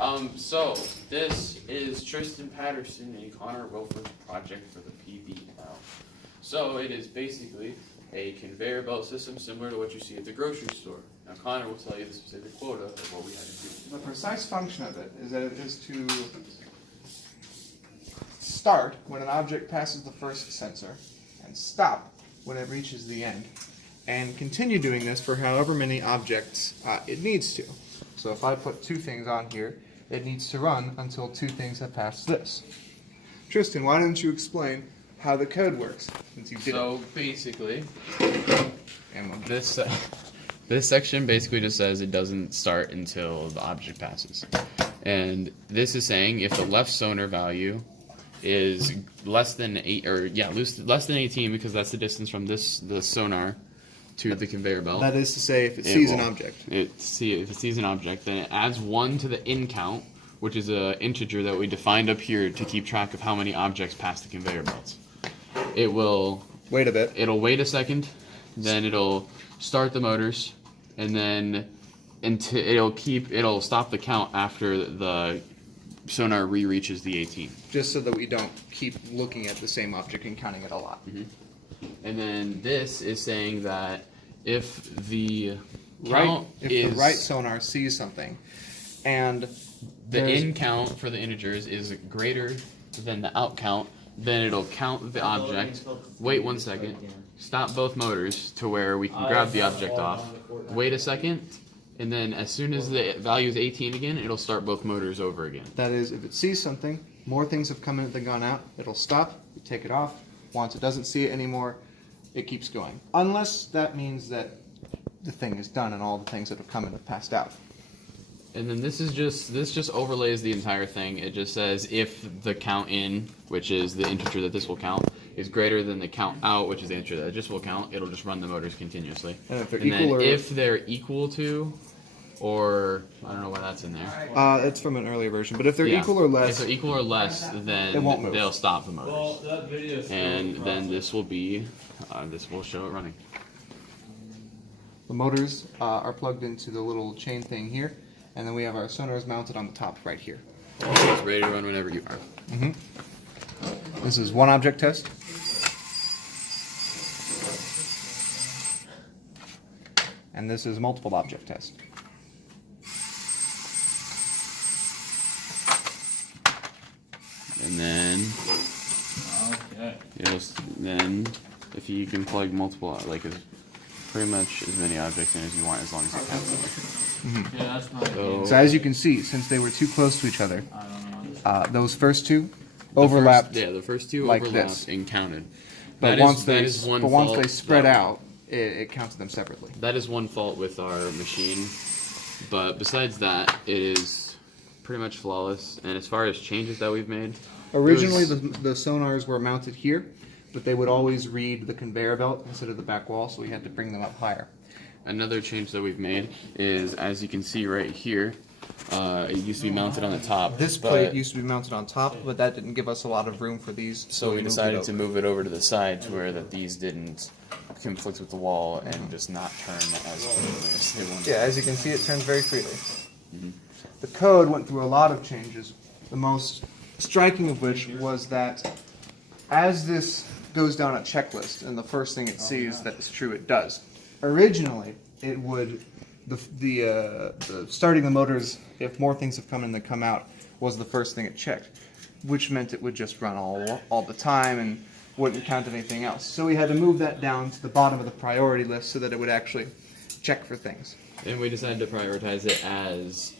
So this is Tristan Patterson and Connor Wilford's project for the PBL. So it is basically a conveyor belt system similar to what you see at the grocery store. Now Connor will tell you the specific quota of what we had to do. The precise function of it is that it is to start when an object passes the first sensor and stop when it reaches the end, and continue doing this for however many objects it needs to. So if I put two things on here, it needs to run until two things have passed this. Tristan, why don't you explain how the code works, since you did So basically, it? this section basically just says it doesn't start until the object passes. And this is saying if the left sonar value is less than less than 18, because that's the distance from the sonar to the conveyor belt. That is to say, if it sees an object. If it sees an object, then it adds 1 to the in count, which is an integer that we defined up here to keep track of how many objects pass the conveyor belts. It will wait a bit. It'll wait a second, then it'll start the motors, and then it'll stop the count after the sonar re-reaches the 18. Just so that we don't keep looking at the same object and counting it a lot. Mm-hmm. And then this is saying that if the right sonar sees something, and the in count for the integers is greater than the out count, then it'll count the object, wait 1 second, stop both motors to where we can grab the object off, wait a second, and then as soon as the value is 18 again, it'll start both motors over again. That is, if it sees something, more things have come in than gone out, it'll stop, you take it off. Once it doesn't see it anymore, it keeps going. Unless that means that the thing is done and all the things that have come in have passed out. And then this just overlays the entire thing. It just says if the count in, which is the integer that this will count, is greater than the count out, which is the integer that this will count, it'll just run the motors continuously. And if they're if they're equal to, or I don't know why that's in there. It's from an earlier version, but if they're equal or less, if they're equal or less, then it won't move. They'll stop the motors. And then this will show it running. The motors are plugged into the little chain thing here, and then we have our sonars mounted on the top right here. It's ready to run whenever you are. Mm-hmm. This is one object test. And this is multiple object test. And then, then if you can plug multiple, pretty much as many objects in as you want, as long as it counts them. Yeah, that's not So as you can see, since they were too close to each other, those first two overlapped. The first two like overlapped this. and counted. But once they spread out, it counted them separately. That is one fault with our machine, but besides that, it is pretty much flawless. And as far as changes that we've made, originally the sonars were mounted here, but they would always read the conveyor belt instead of the back wall, so we had to bring them up higher. Another change that we've made is, as you can see right here, it used to be mounted on the top. This plate used to be mounted on top, but that didn't give us a lot of room for these. So we decided to move it over to the side to where that these didn't conflict with the wall and just not turn as freely as they wanted. Yeah, as you can see, it turns very freely. Mm-hmm. The code went through a lot of changes, the most striking of which was that as this goes down a checklist, and the first thing it sees that is true, it does. Originally, it would, the starting the motors, if more things have come in than come out, was the first thing it checked, which meant it would just run all the time and wouldn't count anything else. So we had to move that down to the bottom of the priority list so that it would actually check for things. And we decided to prioritize it as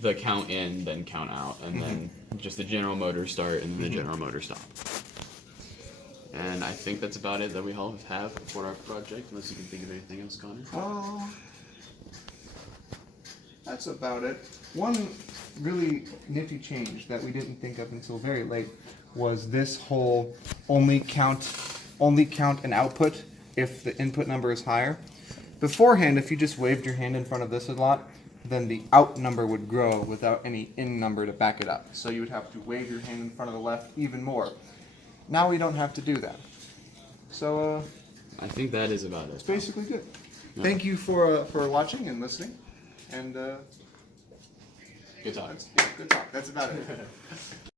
the count in, then count out, and then just the general motor start and then the general motor stop. And I think that's about it that we all have for our project, unless you can think of anything else, Connor. Oh, that's about it. One really nifty change that we didn't think of until very late was this whole only count an output if the input number is higher. Beforehand, if you just waved your hand in front of this a lot, then the out number would grow without any in number to back it up. So you would have to wave your hand in front of the left even more. Now we don't have to do that. So I think that is about it. it's basically good. Yeah. Thank you for watching and listening, and Good talk. Yeah, good talk. That's about it.